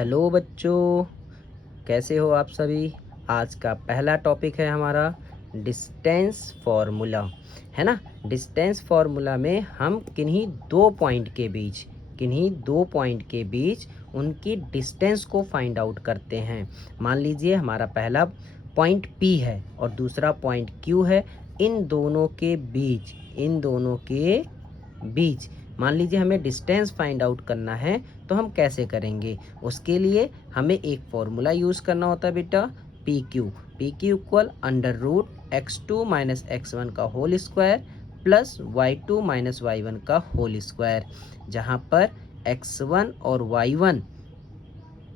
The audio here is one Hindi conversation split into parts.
हेलो बच्चों, कैसे हो आप सभी। आज का पहला टॉपिक है हमारा डिस्टेंस फार्मूला, है ना। डिस्टेंस फार्मूला में हम किन्हीं दो पॉइंट के बीच उनकी डिस्टेंस को फाइंड आउट करते हैं। मान लीजिए हमारा पहला पॉइंट P है और दूसरा पॉइंट Q है। इन दोनों के बीच मान लीजिए हमें डिस्टेंस फाइंड आउट करना है, तो हम कैसे करेंगे। उसके लिए हमें एक फॉर्मूला यूज़ करना होता है बेटा, P Q equal under root x2 minus x1 का whole square plus y2 minus y1 का होल स्क्वायर, जहाँ पर x1 और y1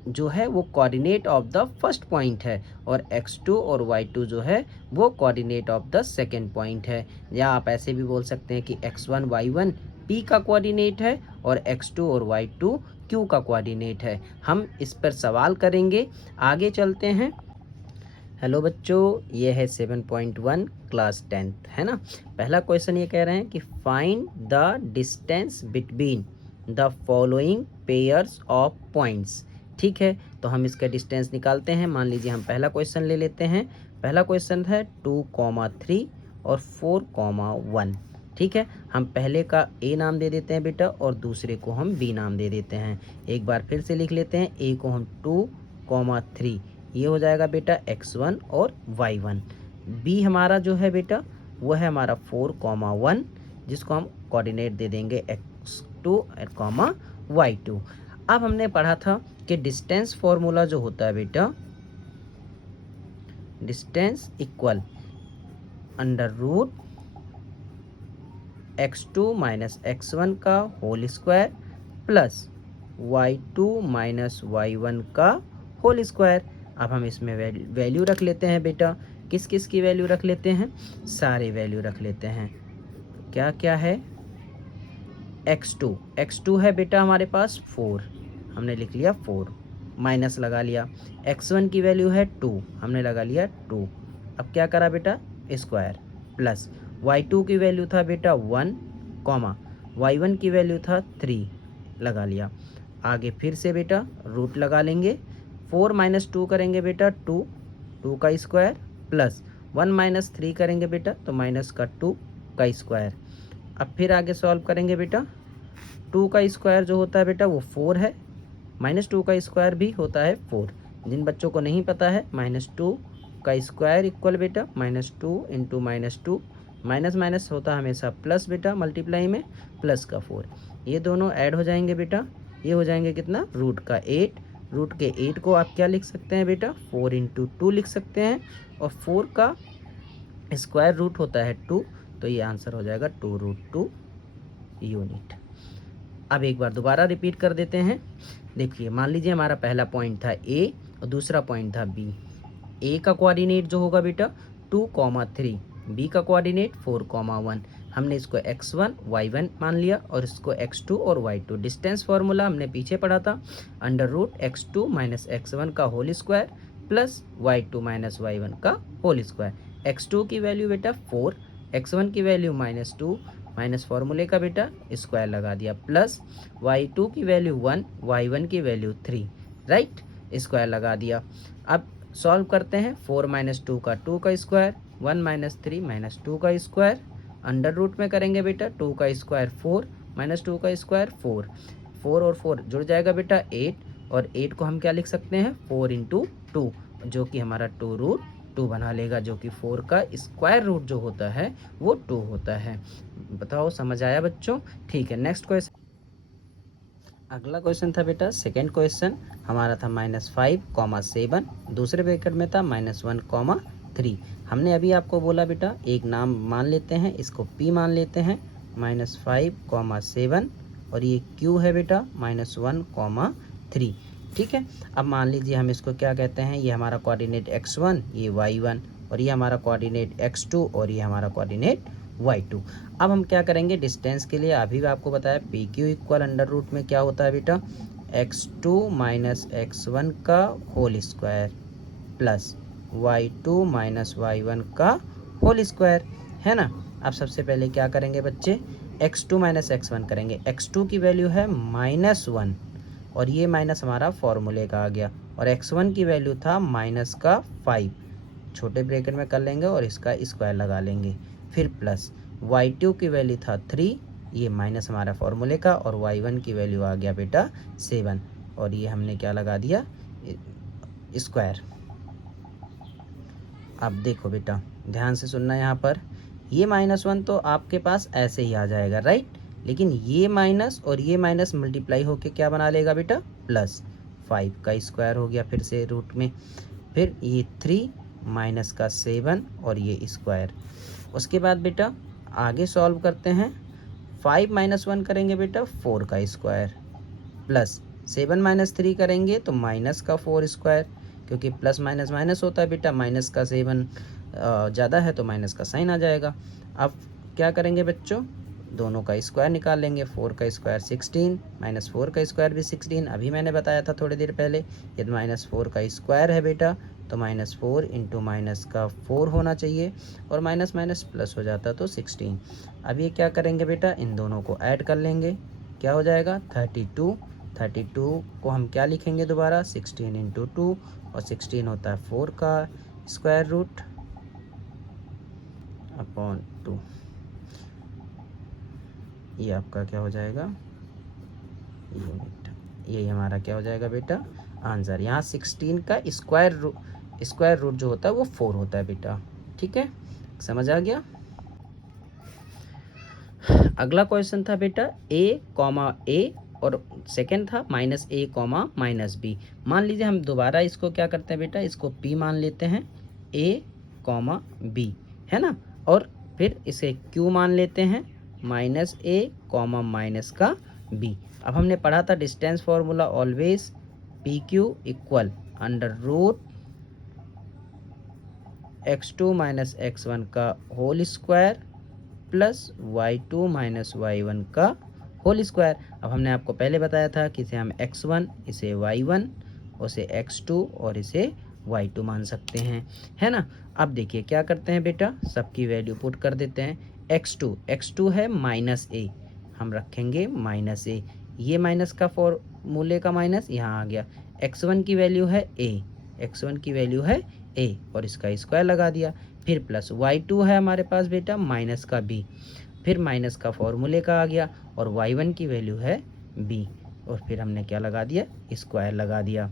जो है वो coordinate of the first point है और x2 और y2 जो है वो coordinate of the second point है। या आप ऐसे भी बोल सकते हैं कि x1 y1 p का कोऑर्डिनेट है और x2 और y2 q का कोऑर्डिनेट है। हम इस पर सवाल करेंगे, आगे चलते हैं। हेलो बच्चों, ये है 7.1 क्लास 10th, है ना। पहला क्वेश्चन ये कह रहे हैं कि find the distance between the following pairs of points. ठीक है, तो हम इसका डिस्टेंस निकालते हैं। मान लीजिए हम पहला क्वेश्चन ले लेते हैं। पहला क्वेश्चन है 2,3 और 4,1। ठीक है, हम पहले का A नाम दे देते हैं बेटा और दूसरे को हम B नाम दे देते हैं। एक बार फिर से लिख लेते हैं। A को हम 2,3, ये हो जाएगा बेटा x1 और y1। B हमारा जो है बेटा वो है हमारा 4,1, जिसको हम कोऑर्डिनेट दे देंगे x2, y2। अब हमने पढ़ा था कि डिस्टेंस फॉर्मूला जो होता है बेटा, distance equal under root x2 minus x1 का whole square plus y2 minus y1 का होल स्क्वायर। अब हम इसमें वैल्यू रख लेते हैं बेटा। किस किस की वैल्यू रख लेते हैं? सारे वैल्यू रख लेते हैं। क्या क्या है? x2 है बेटा हमारे पास 4, हमने लिख लिया 4, माइनस लगा लिया। x1 की वैल्यू है 2, हमने लगा लिया 2। अब क्या करा बेटा? स्क्वायर प्लस y2 की वैल्यू था बेटा 1, y1 की वैल्यू था 3, लगा लिया। आगे फिर से बेटा रूट लगा लेंगे। 4 माइनस 2 करेंगे बेटा 2 का स्क्वायर प्लस 1 माइनस 3 करेंगे बेटा तो माइनस का 2 का स्क्वायर। अब फिर आगे सॉल्व करेंगे बेटा। 2 का स्क्वायर जो होता है बेटा वो 4 है, माइनस 2 का स्क्वायर भी होता है 4। जिन बच्चों को नहीं पता है, -2 का स्क्वायर इक्वल बेटा -2 इंटू -2, माइनस माइनस होता है हमेशा प्लस बेटा, मल्टीप्लाई में प्लस का 4। ये दोनों ऐड हो जाएंगे बेटा, ये हो जाएंगे कितना? रूट का 8। रूट के 8 को आप क्या लिख सकते हैं बेटा? 4 इंटू 2 लिख सकते हैं और 4 का स्क्वायर रूट होता है 2, तो ये आंसर हो जाएगा 2√2 यूनिट। अब एक बार दोबारा रिपीट कर देते हैं। देखिए, मान लीजिए हमारा पहला पॉइंट था A और दूसरा पॉइंट था B। A का कोऑर्डिनेट जो होगा बेटा 2,3, B का कोऑर्डिनेट 4,1। हमने इसको x1 y1 मान लिया और इसको x2 और y2। डिस्टेंस फार्मूला हमने पीछे पढ़ा था, under root x2 minus x1 का whole square plus y2 minus y1 का होल स्क्वायर। x2 की वैल्यू बेटा 4, x1 की वैल्यू -2, माइनस फार्मूले का बेटा स्क्वायर लगा दिया, प्लस y2 की वैल्यू 1, y1 की वैल्यू 3, राइट, स्क्वायर लगा दिया। अब सॉल्व करते हैं। 4 माइनस 2 का 2 का स्क्वायर, 1 माइनस 3 माइनस 2 का स्क्वायर, अंडर रूट में करेंगे बेटा 2 का स्क्वायर 4 माइनस 2 का स्क्वायर 4, 4 और 4 जुड़ जाएगा बेटा 8, और 8 को हम क्या लिख सकते हैं? 4 इंटू 2, जो कि हमारा 2√2 बना लेगा, जो कि 4 का स्क्वायर रूट जो होता है वो 2 होता है। बताओ, समझ आया बच्चों? ठीक है, नेक्स्ट क्वेश्चन। अगला क्वेश्चन था बेटा सेकंड क्वेश्चन हमारा था -5,7, दूसरे ब्रैकेट में था -1,3। हमने अभी आपको बोला बेटा एक नाम मान लेते हैं, इसको P मान लेते हैं, -5,7 और ये Q है बेटा -1,3। ठीक है, अब मान लीजिए हम इसको क्या कहते हैं, ये हमारा कोऑर्डिनेट x1, ये y1, और ये हमारा कोऑर्डिनेट x2 और ये हमारा कोऑर्डिनेट y2। अब हम क्या करेंगे डिस्टेंस के लिए? अभी भी आपको बताया PQ इक्वल अंडर रूट में क्या होता है बेटा? x2 माइनस x1 का whole square plus y2 minus y1 का होल स्क्वायर, है ना। अब सबसे पहले क्या करेंगे बच्चे? x2 माइनस x1 करेंगे। x2 की वैल्यू है -1, और ये माइनस हमारा फॉर्मूले का आ गया, और x1 की वैल्यू था माइनस का 5, छोटे ब्रैकेट में कर लेंगे और इसका स्क्वायर लगा लेंगे, फिर प्लस y2 की वैल्यू था 3, ये माइनस हमारा फॉर्मूले का, और y1 की वैल्यू आ गया बेटा 7, और ये हमने क्या लगा दिया, स्क्वायर। अब देखो बेटा ध्यान से सुनना, यहाँ पर ये -1 तो आपके पास ऐसे ही आ जाएगा, राइट, लेकिन ये माइनस और ये माइनस मल्टीप्लाई होके क्या बना लेगा बेटा, +5 का स्क्वायर हो गया फिर से रूट में, फिर ये 3 माइनस का 7 और ये स्क्वायर। उसके बाद बेटा आगे सॉल्व करते हैं, 5 - 1 करेंगे बेटा 4 का स्क्वायर, प्लस 7 - 3 करेंगे तो माइनस का 4 स्क्वायर, क्योंकि प्लस माइनस माइनस होता है बेटा, माइनस का 7 ज़्यादा है तो माइनस का साइन आ जाएगा। अब क्या करेंगे बच्चों, दोनों का स्क्वायर निकाल लेंगे, 4 का स्क्वायर 16, -4 का स्क्वायर भी 16, अभी मैंने बताया था थोड़ी देर पहले, यदि -4 का स्क्वायर है बेटा तो -4 इंटू माइनस का 4 होना चाहिए, और माइनस माइनस प्लस हो जाता तो 16। अब ये क्या करेंगे बेटा, इन दोनों को ऐड कर लेंगे, क्या हो जाएगा 32, 32 को हम क्या लिखेंगे दोबारा, 16 इंटू 2, और 16 होता है 4 का स्क्वायर रूट अपॉन 2, ये आपका क्या हो जाएगा यूनिट, यही हमारा क्या हो जाएगा बेटा आंसर। यहाँ 16 का स्क्वायर रूट जो होता है वो 4 होता है बेटा, ठीक है, समझ आ गया। अगला क्वेश्चन था बेटा a, और सेकंड था -a, -b। मान लीजिए हम दोबारा इसको क्या करते हैं बेटा, इसको p मान लेते हैं, a, b है ना, और फिर इसे q मान लेते हैं, -a, माइनस का b। अब हमने पढ़ा था distance formula, always pq equal √ x2 - x1 का whole square plus y2 - y1 का होल स्क्वायर। अब हमने आपको पहले बताया था कि इसे हम x1, इसे y1, उसे x2 और इसे y2 मान सकते हैं, है ना। अब देखिए क्या करते हैं बेटा, सबकी वैल्यू पुट कर देते हैं, x2 है -a, हम रखेंगे -a, ये माइनस का फॉर्मूले का माइनस यहाँ आ गया, x1 की वैल्यू है a, और इसका स्क्वायर लगा दिया, फिर प्लस y2 है हमारे पास बेटा माइनस का b, फिर माइनस का फॉर्मूले का आ गया, और y1 की वैल्यू है b, और फिर हमने क्या लगा दिया, स्क्वायर लगा दिया,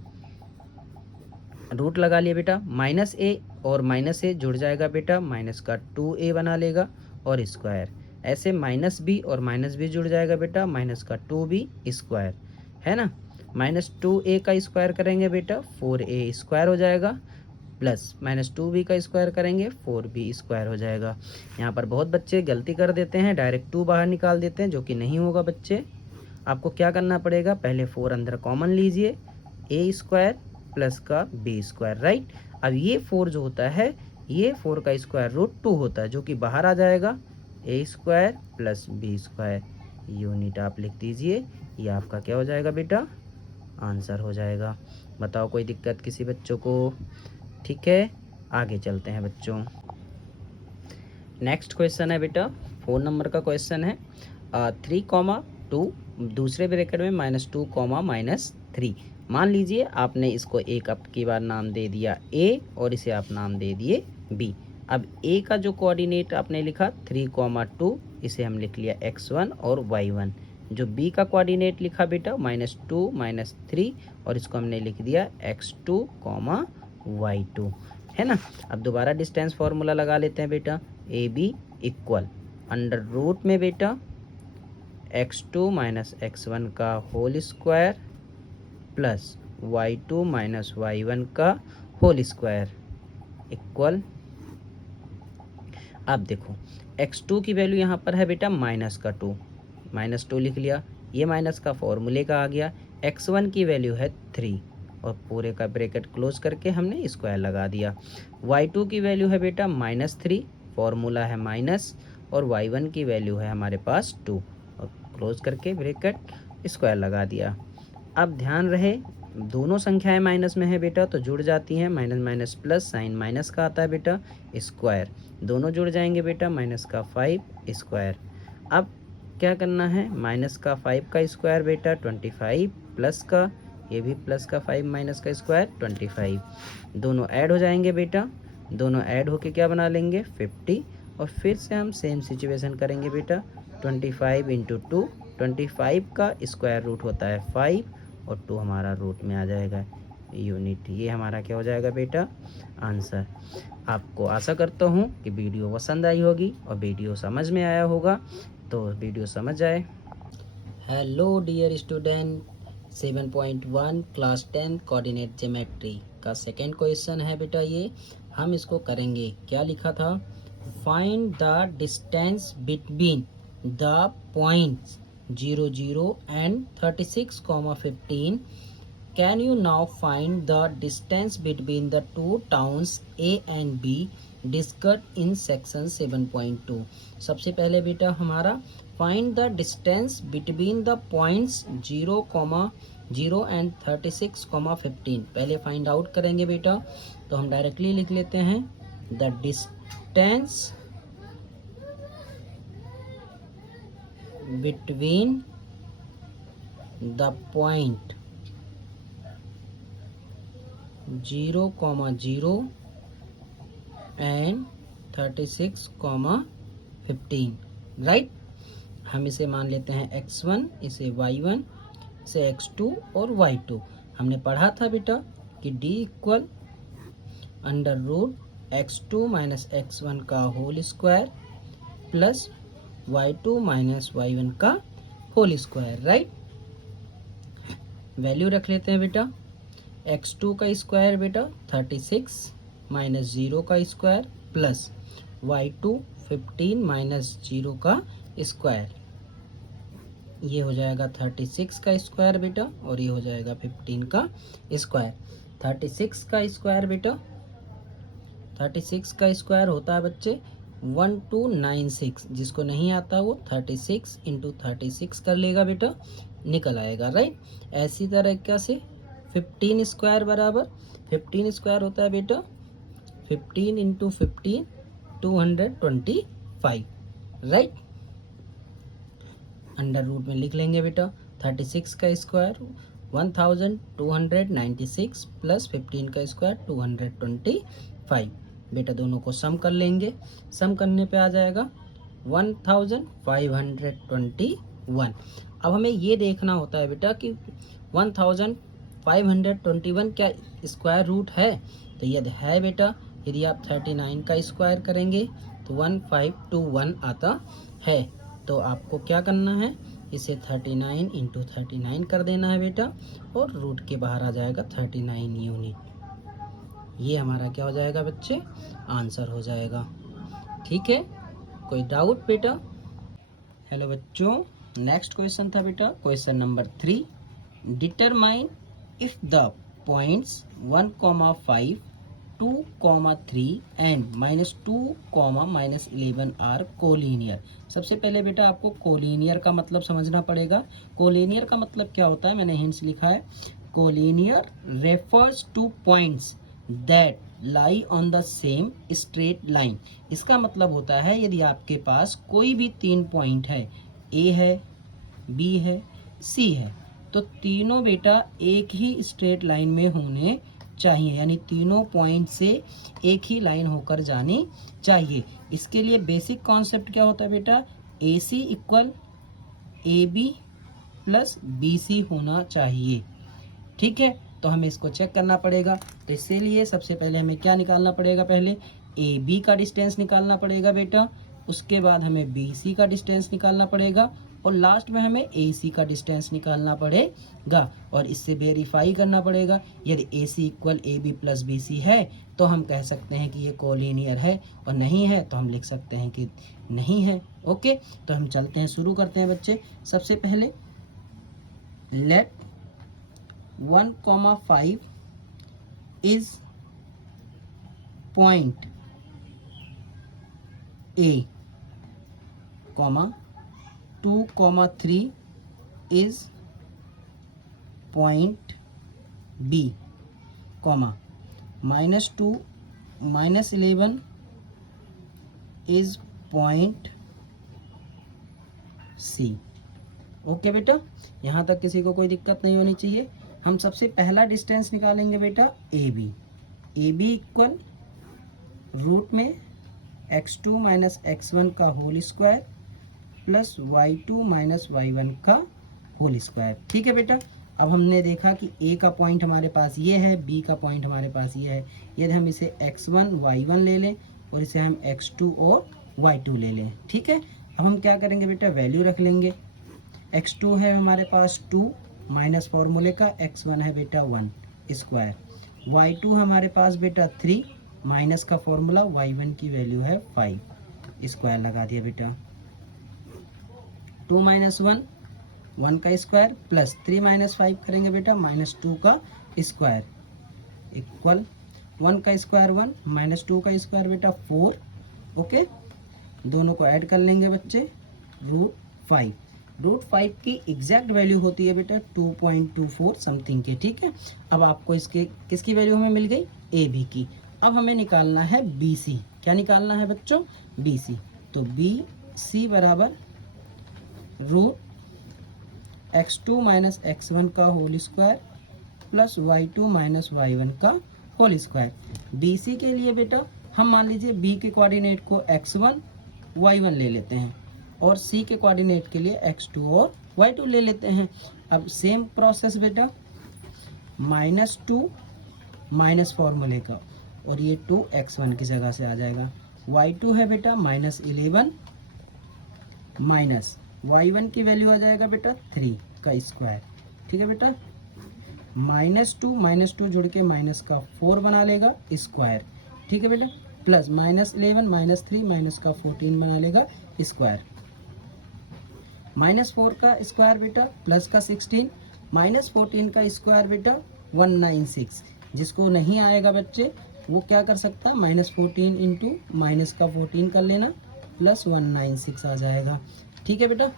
रूट लगा लिया बेटा, -a और -a जुड़ जाएगा बेटा, माइनस का 2a बना लेगा और स्क्वायर, ऐसे -b और -b जुड़ जाएगा बेटा, माइनस का 2b स्क्वायर, है ना, -2a का स्क्वायर करेंगे बेटा 4a स्क्वायर हो जाएगा, प्लस -2b का स्क्वायर करेंगे 4b स्क्वायर हो जाएगा। यहाँ पर बहुत बच्चे गलती कर देते हैं, डायरेक्ट 2 बाहर निकाल देते हैं, जो कि नहीं होगा बच्चे, आपको क्या करना पड़ेगा, पहले 4 अंदर कॉमन लीजिए, a स्क्वायर प्लस का b स्क्वायर, राइट। अब ये 4 जो होता है, ये 4 का स्क्वायर रूट 2 होता है, जो कि बाहर आ जाएगा, a square plus b square, unit आप लिख दीजिए, ये आपका क्या हो जाएगा बेटा, आंसर हो जाएगा। बताओ कोई दिक्कत किसी बच्चों को, ठीक है, आगे चलते हैं बच्चों। नेक्स्ट क्वेश्चन है बेटा 4 नंबर का क्वेश्चन है, 3, 2 दूसरे ब्रैकेट में -2, -3। मान लीजिए आपने इसको एक अब की बार नाम दे दिया a, और इसे आप नाम दे दिए b। अब a का जो कोऑर्डिनेट आपने लिखा 3, 2, इसे हम लिख लिया x1 और y1। जो b का कोऑर्डिनेट लिखा बेटा -2, -3, और इसको हमने लिख दिया x2, y2, है ना। अब दोबारा डिस्टेंस फार्मूला लगा लेते हैं बेटा, ए बी इक्वल √ में बेटा x2 - x1 का whole square plus y2 - y1 का होल स्क्वायर इक्वल, अब देखो x2 की वैल्यू यहाँ पर है बेटा -2 लिख लिया, ये माइनस का फॉर्मूले का आ गया, x1 की वैल्यू है 3, और पूरे का ब्रैकेट क्लोज करके हमने स्क्वायर लगा दिया, y2 की वैल्यू है बेटा -3, फॉर्मूला है माइनस, और y1 की वैल्यू है हमारे पास 2, और क्लोज करके ब्रैकेट स्क्वायर लगा दिया। अब ध्यान रहे दोनों संख्याएं माइनस में है बेटा तो जुड़ जाती हैं, minus minus plus, sign minus का आता है बेटा, स्क्वायर दोनों जुड़ जाएंगे बेटा, -5 स्क्वायर। अब क्या करना है, माइनस का 5 का स्क्वायर बेटा 25 प्लस का, ये भी प्लस का 5 माइनस का स्क्वायर 25, दोनों ऐड हो जाएंगे बेटा, दोनों ऐड होके क्या बना लेंगे 50। और फिर से हम सेम सिचुएशन करेंगे बेटा, 25 इंटू 2, 25 का स्क्वायर रूट होता है 5 और 2 हमारा रूट में आ जाएगा यूनिट। ये हमारा क्या हो जाएगा बेटा, आंसर। आपको आशा करता हूँ कि वीडियो पसंद आई होगी और वीडियो समझ में आया होगा, तो वीडियो समझ आए। Hello dear student, 7.1 class 10 coordinate geometry का सेकंड क्वेश्चन है बेटा। ये हम इसको करेंगे, क्या लिखा था, find the distance between the points 0 0 and 36, 15। Can you now find the distance between the two towns A and B discussed in section 7.2। सबसे पहले बेटा हमारा find the distance between the points 0, 0 and 36, 15। पहले find out करेंगे बेटा, तो हम डायरेक्टली लिख लेते हैं the distance between the point 0, 0 and 36, 15, right. हम इसे मान लेते हैं x1, इसे y1, इसे x2 और y2। हमने पढ़ा था बेटा कि d equal under root x2 minus x1 का whole square plus y2 minus y1 का होल स्क्वायर, राइट। वैल्यू रख लेते हैं बेटा, x2 का स्क्वायर बेटा 36 माइनस 0 का स्क्वायर प्लस y2 15 माइनस 0 का स्क्वायर, ये हो जाएगा 36 का स्क्वायर बेटा और ये हो जाएगा 15 का स्क्वायर। 36 का स्क्वायर बेटा, 36 का स्क्वायर होता है बच्चे 1296, जिसको नहीं आता वो 36 इंटू 36 कर लेगा बेटा, निकल आएगा, राइट। ऐसी तरीके से 15 स्क्वायर बराबर 15 स्क्वायर होता है बेटा 15 इंटू 15, 225, राइट। अंडर रूट में लिख लेंगे बेटा, 36 का स्क्वायर 1296 प्लस 15 का स्क्वायर 225 बेटा, दोनों को सम कर लेंगे, सम करने पे आ जाएगा 1521। अब हमें ये देखना होता है बेटा कि 1521 क्या स्क्वायर रूट है, तो यदि है बेटा, यदि आप 39 का स्क्वायर करेंगे तो 1521 आता है। तो आपको क्या करना है, इसे 39 इंटू 39 कर देना है बेटा और रूट के बाहर आ जाएगा 39 यूनिट। ये हमारा क्या हो जाएगा बच्चे, आंसर हो जाएगा, ठीक है। कोई डाउट बेटा? हेलो बच्चों, नेक्स्ट क्वेश्चन था बेटा question number 3, determine if the points 1, 5, 2, 3 and -2, -11 are collinear. सबसे पहले बेटा आपको कोलिनियर का मतलब समझना पड़ेगा। कोलिनियर का मतलब क्या होता है, मैंने हिंट्स लिखा है। Collinear refers two points that lie on the same straight line. इसका मतलब होता है यदि आपके पास कोई भी 3 पॉइंट है, ए है, बी है, सी है, तो तीनों बेटा एक ही स्ट्रेट लाइन में होने चाहिए, यानी तीनों पॉइंट से एक ही लाइन होकर जानी चाहिए। इसके लिए बेसिक कॉन्सेप्ट क्या होता है बेटा, A C equal A B plus B C होना चाहिए, ठीक है। तो हमें इसको चेक करना पड़ेगा, तो इसीलिए सबसे पहले हमें क्या निकालना पड़ेगा, पहले ए बी का डिस्टेंस निकालना पड़ेगा बेटा, उसके बाद हमें बी सी का डिस्टेंस निकालना पड़ेगा और लास्ट में हमें ए सी का डिस्टेंस निकालना पड़ेगा और इससे वेरीफाई करना पड़ेगा। यदि A C equal A B plus B C है तो हम कह सकते हैं कि ये कोलिनियर है, और नहीं है तो हम लिख सकते हैं कि नहीं है। ओके, तो हम चलते हैं, शुरू करते हैं बच्चे। सबसे पहले let 1, 5 is point A, 2, 3 is point B, -2, -11 is point C. Okay बेटा, यहाँ तक किसी को कोई दिक्कत नहीं होनी चाहिए। हम सबसे पहला डिस्टेंस निकालेंगे बेटा A B. A B equal root में x2 माइनस x1 का whole square plus y2 minus y1 का होल स्क्वायर। ठीक है बेटा, अब हमने देखा कि a का पॉइंट हमारे पास ये है, b का पॉइंट हमारे पास ये है। यदि हम इसे x1 y1 ले लें और इसे हम x2 और y2 ले लें। ठीक है, अब हम क्या करेंगे बेटा, वैल्यू रख लेंगे। x2 है हमारे पास 2 माइनस फॉर्मूले का x1 है बेटा 1 स्क्वायर। y2 हमारे पास बेटा 3 माइनस का फॉर्मूला y1 की वैल्यू है 5 स्क्वायर लगा दिया बेटा। 2 माइनस 1 1 का स्क्वायर प्लस 3 माइनस 5 करेंगे बेटा माइनस 2 का स्क्वायर इक्वल 1 का स्क्वायर 1 माइनस 2 का स्क्वायर बेटा 4। ओके, दोनों को ऐड कर लेंगे बच्चे, √5। √5 की एग्जैक्ट वैल्यू होती है बेटा 2.24 समथिंग के। ठीक है, अब आपको इसके किसकी वैल्यू हमें मिल गई, ए बी की। अब हमें निकालना है बी सी। क्या निकालना है बच्चों, बी सी। तो बी सी बराबर √x2 माइनस x1 का whole square plus y2 minus y1 का होल स्क्वायर। बी सी के लिए बेटा हम मान लीजिए बी के कोऑर्डिनेट को x1 y1 ले लेते हैं और सी के कोऑर्डिनेट के लिए x2 और y2 ले लेते हैं। अब सेम प्रोसेस बेटा, -2 माइनस फॉर्मूले का और ये 2 x1 की जगह से आ जाएगा। y2 है बेटा -11 माइनस y1 की वैल्यू आ जाएगा बेटा 3 का स्क्वायर। ठीक है बेटा, -2 जुड़ के माइनस का 4 बना लेगा स्क्वायर। ठीक है बेटा, प्लस -11 -3 माइनस का 14 बना लेगा स्क्वायर। -4 का स्क्वायर बेटा प्लस का 16 -14 का स्क्वायर बेटा 196। जिसको नहीं आएगा बच्चे वो क्या कर सकता है, -14 इंटू माइनस का 14 कर लेना प्लस 196 आ जाएगा। ठीक है बेटा,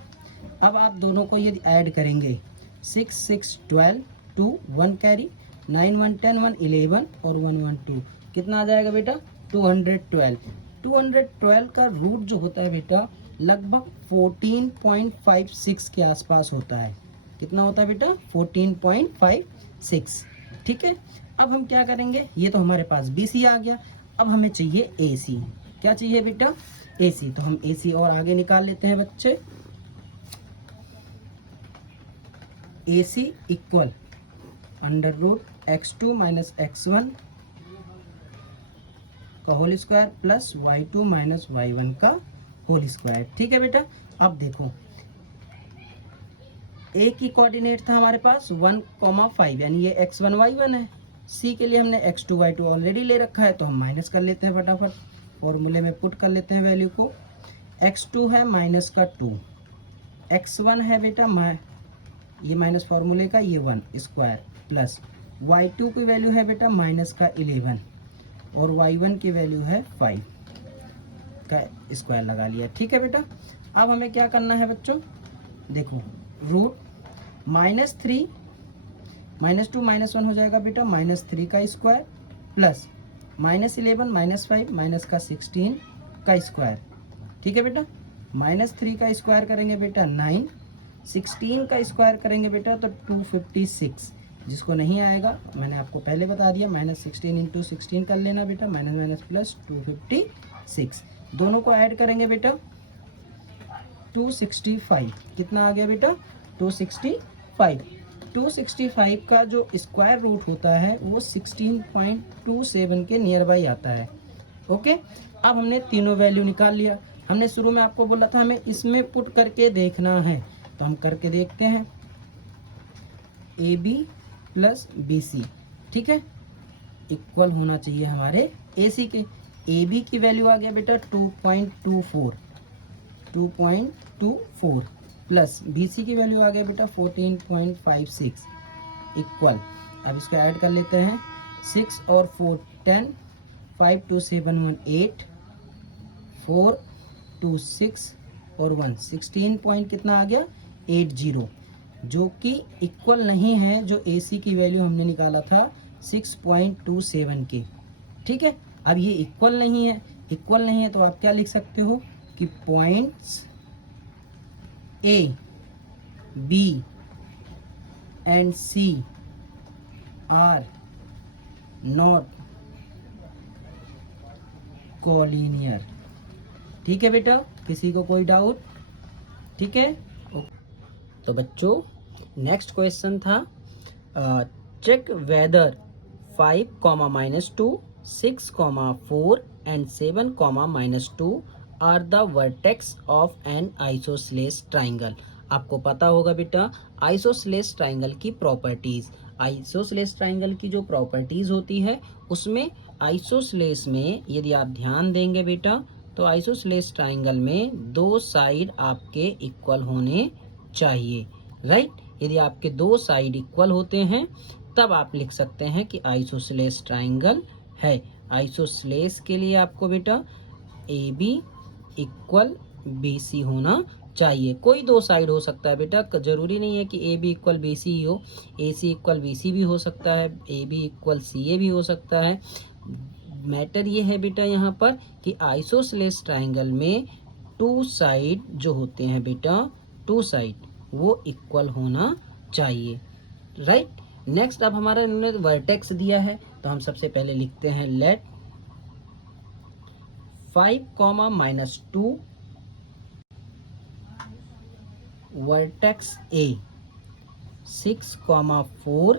अब आप दोनों को यदि ऐड करेंगे 6 6 12 2 1 कैरी 9 1 10 1 11 और 1 1 2 कितना आ जाएगा बेटा 212। 212 का रूट जो होता है बेटा लगभग 14.56 के आसपास होता है। कितना होता है बेटा 14.56। ठीक है, अब हम क्या करेंगे, ये तो हमारे पास बी सी आ गया। अब हमें चाहिए ए सी। क्या चाहिए बेटा, ए सी। तो हम ए सी और आगे निकाल लेते हैं बच्चे। ए C equal √x2 minus x1 का whole square plus y2 minus y1 का होल स्क्वायर। ठीक है बेटा, अब देखो ए की कोऑर्डिनेट था हमारे पास 1,5 यानी ये x1 y1 है। सी के लिए हमने x2 y2 ऑलरेडी ले रखा है तो हम माइनस कर लेते हैं फटाफट, फॉर्मूले में पुट कर लेते हैं वैल्यू को। x2 है माइनस का 2, x1 है बेटा ये माइनस फॉर्मूले का ये 1 स्क्वायर प्लस y2 की वैल्यू है बेटा माइनस का 11 और y1 की वैल्यू है 5 का स्क्वायर लगा लिया। ठीक है बेटा, अब हमें क्या करना है बच्चों, देखो -3 -2 -1 हो जाएगा बेटा -3 का स्क्वायर प्लस -11 -5 माइनस का 16 का स्क्वायर। ठीक है बेटा, -3 का स्क्वायर करेंगे बेटा 9, 16 का स्क्वायर करेंगे बेटा तो 256। जिसको नहीं आएगा मैंने आपको पहले बता दिया -16 इंटू 16 कर लेना बेटा, माइनस प्लस 256। दोनों को ऐड करेंगे बेटा 265। कितना आ गया बेटा 265। 265 का जो स्क्वायर रूट होता है वो 16.27 के नियर बाई आता है। ओके, अब हमने तीनों वैल्यू निकाल लिया। हमने शुरू में आपको बोला था हमें इसमें पुट करके देखना है, तो हम करके देखते हैं। A B plus B C, ठीक है, इक्वल होना चाहिए हमारे ए सी के। ए बी की वैल्यू आ गया बेटा 2.24 प्लस बी सी की वैल्यू आ गया बेटा 14.56 इक्वल। अब इसको ऐड कर लेते हैं 6 और 4 10, 5 2 7 1 8, 4 2 6 और 1 16 पॉइंट कितना आ गया 80, जो कि इक्वल नहीं है जो ए सी की वैल्यू हमने निकाला था 6.27 के। ठीक है, अब ये इक्वल नहीं है, तो आप क्या लिख सकते हो कि A, B and C are not collinear. ठीक है बेटा, किसी को कोई डाउट? ठीक है। तो बच्चों नेक्स्ट क्वेश्चन था check whether 5, -2, 6, 4 and 7, -2 are the vertex of an isosceles triangle. आपको पता होगा बेटा आइसोसेलेस ट्राइंगल की प्रॉपर्टीज। आइसोसेलेस ट्राइंगल की जो प्रॉपर्टीज होती है उसमें आइसोसेलेस में यदि आप ध्यान देंगे बेटा तो आइसोसेलेस ट्राइंगल में दो साइड आपके इक्वल होने चाहिए, राइट। यदि आपके दो साइड इक्वल होते हैं तब आप लिख सकते हैं कि आइसोसेलेस ट्राइंगल है। आइसोसेलेस के लिए आपको बेटा A B equal B C होना चाहिए। कोई दो साइड हो सकता है बेटा, जरूरी नहीं है कि A B equal B C ही हो, ए सी इक्वल बी सी भी हो सकता है, ए बी इक्वल सी ए भी हो सकता है। मैटर ये है बेटा यहाँ पर कि आइसोसेलेस ट्राइंगल में टू साइड जो होते हैं बेटा, टू साइड वो इक्वल होना चाहिए, राइट। नेक्स्ट अब हमारा इन्होंने वर्टेक्स दिया है तो हम सबसे पहले लिखते हैं late 5, -2 vertex A 6, 4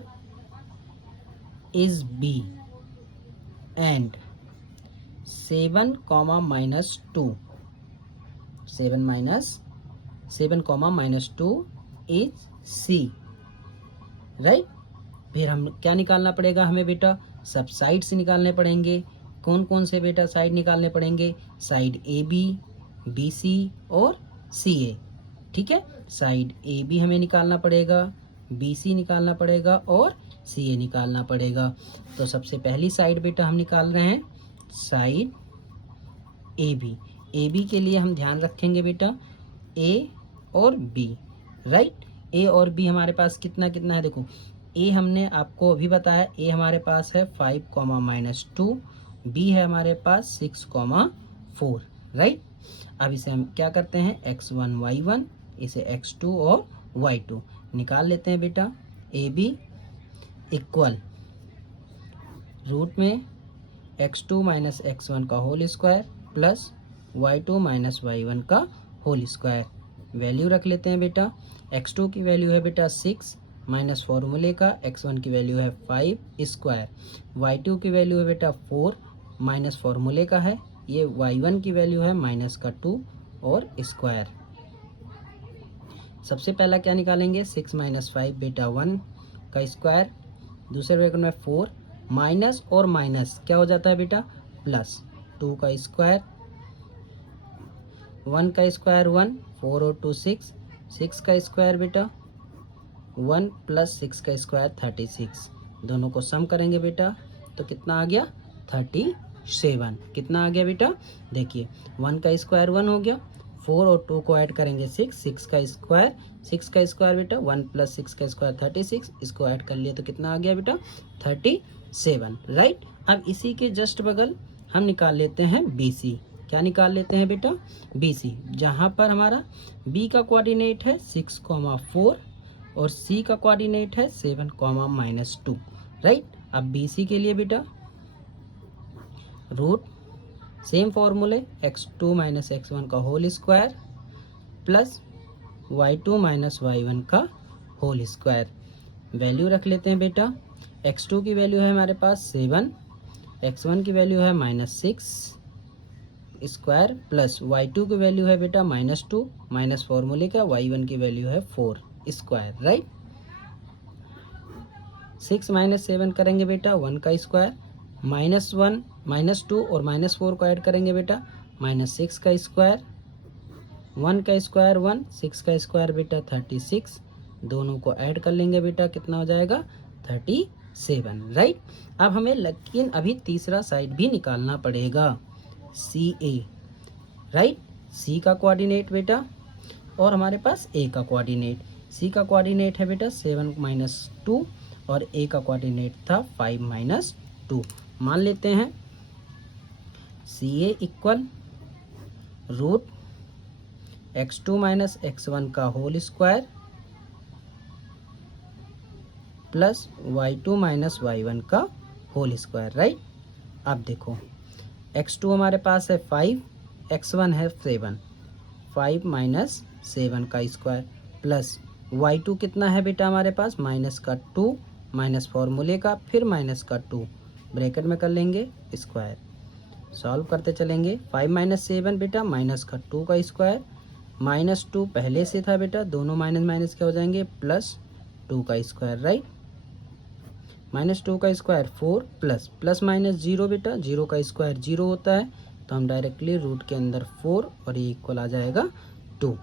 is B and 7, -2 7, -2 is C, right. फिर हम क्या निकालना पड़ेगा हमें बेटा, सब साइड से निकालने पड़ेंगे। कौन कौन से बेटा साइड निकालने पड़ेंगे, side A B, B C और सी ए। ठीक है, साइड ए बी हमें निकालना पड़ेगा, बी सी निकालना पड़ेगा और सी ए निकालना पड़ेगा। तो सबसे पहली साइड बेटा हम निकाल रहे हैं side A B. A B के लिए हम ध्यान रखेंगे बेटा ए और बी, राइट। ए और बी हमारे पास कितना कितना है, देखो ए हमने आपको अभी बताया, ए हमारे पास है 5, -2, बी है हमारे पास 6, 4, राइट। अब इसे हम क्या करते हैं x1 y1, इसे x2 और y2 निकाल लेते हैं बेटा। ए बी इक्वल रूट में x2 - x1 का whole square plus y2 - y1 का होल स्क्वायर। वैल्यू रख लेते हैं बेटा, x2 की वैल्यू है बेटा 6 माइनस फॉर्मूले का, x1 की वैल्यू है 5 स्क्वायर, y2 की वैल्यू है बेटा 4 माइनस फॉर्मूले का है, ये y1 की वैल्यू है -2 और स्क्वायर। सबसे पहला क्या निकालेंगे 6 - 5 बेटा 1 का स्क्वायर, दूसरे ब्रैकेट में 4 माइनस और माइनस क्या हो जाता है बेटा प्लस 2 का स्क्वायर, 1 का स्क्वायर 1, 4 और 2 6, 6 का स्क्वायर बेटा 1 + 6 का स्क्वायर 36। दोनों को सम करेंगे बेटा तो कितना आ गया 37। कितना आ गया बेटा, देखिए 1 का स्क्वायर 1 हो गया, 4 और 2 को ऐड करेंगे 6, 6 का स्क्वायर बेटा 1 + 6 का स्क्वायर 36, इसको ऐड कर लिए तो कितना आ गया बेटा 37, राइट। अब इसी के जस्ट बगल हम निकाल लेते हैं BC। क्या निकाल लेते हैं बेटा BC, जहाँ पर हमारा B का कोऑर्डिनेट है 6, 4 और C का कोऑर्डिनेट है 7, -2, राइट। अब BC के लिए बेटा रूट सेम फॉर्मूले x2 - x1 का whole square plus y2 - y1 का होल स्क्वायर। वैल्यू रख लेते हैं बेटा, x2 की वैल्यू है हमारे पास 7, x1 की वैल्यू है -6 स्क्वायर प्लस y2 की वैल्यू है बेटा -2 माइनस फॉर्मूले का, y1 की वैल्यू है 4 स्क्वायर, राइट। 6 - 7 करेंगे बेटा 1 का स्क्वायर, -1 -2 और -4 को ऐड करेंगे बेटा -6 का स्क्वायर, 1 का स्क्वायर 1, 6 का स्क्वायर बेटा 36। दोनों को ऐड कर लेंगे बेटा कितना हो जाएगा 37, राइट। अब हमें लेकिन अभी तीसरा साइड भी निकालना पड़ेगा CA, राइट। C का कोऑर्डिनेट बेटा और हमारे पास A का कोऑर्डिनेट। C का कोऑर्डिनेट है बेटा 7 - 2 और A का कोऑर्डिनेट था 5 - 2। मान लेते हैं CA equal root x2 minus x1 का whole square plus y2 minus y1 का होल स्क्वायर, राइट। अब देखो x2 हमारे पास है 5, x1 है 7, 5 माइनस 7 का स्क्वायर प्लस y2 कितना है बेटा हमारे पास, माइनस का 2, माइनस फॉर्मूले का, फिर माइनस का 2, ब्रैकेट में कर लेंगे स्क्वायर, सॉल्व करते चलेंगे। 5 माइनस 7 बेटा माइनस का 2 का स्क्वायर, माइनस 2 पहले से था बेटा, दोनों माइनस माइनस क्या हो जाएंगे, प्लस 2 का स्क्वायर, राइट। माइनस 2 का स्क्वायर 4 प्लस प्लस माइनस 0 बेटा, 0 का स्क्वायर 0 होता है, तो हम डायरेक्टली रूट के अंदर 4 और ये इक्वल आ जाएगा 2,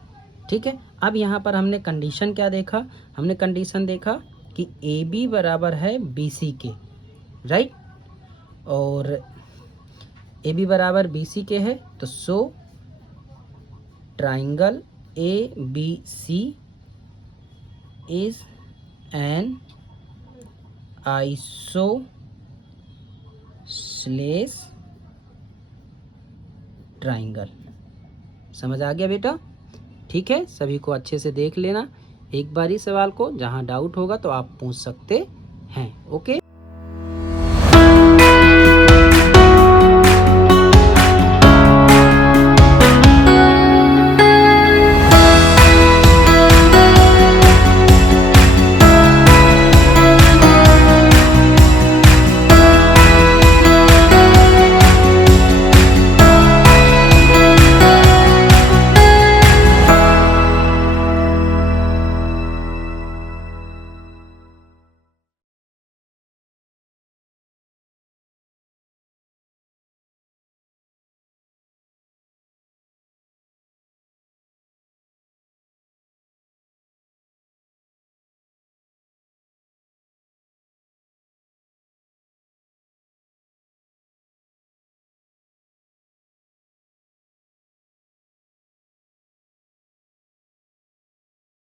ठीक है। अब यहाँ पर हमने कंडीशन क्या देखा, हमने कंडीशन देखा कि ए बी बराबर है बी सी के, राइट, और ए बी बराबर बी सी के है, तो so triangle A B C is an isosceles triangle. समझ आ गया बेटा, ठीक है। सभी को अच्छे से देख लेना एक बारी सवाल को, जहां डाउट होगा तो आप पूछ सकते हैं, ओके।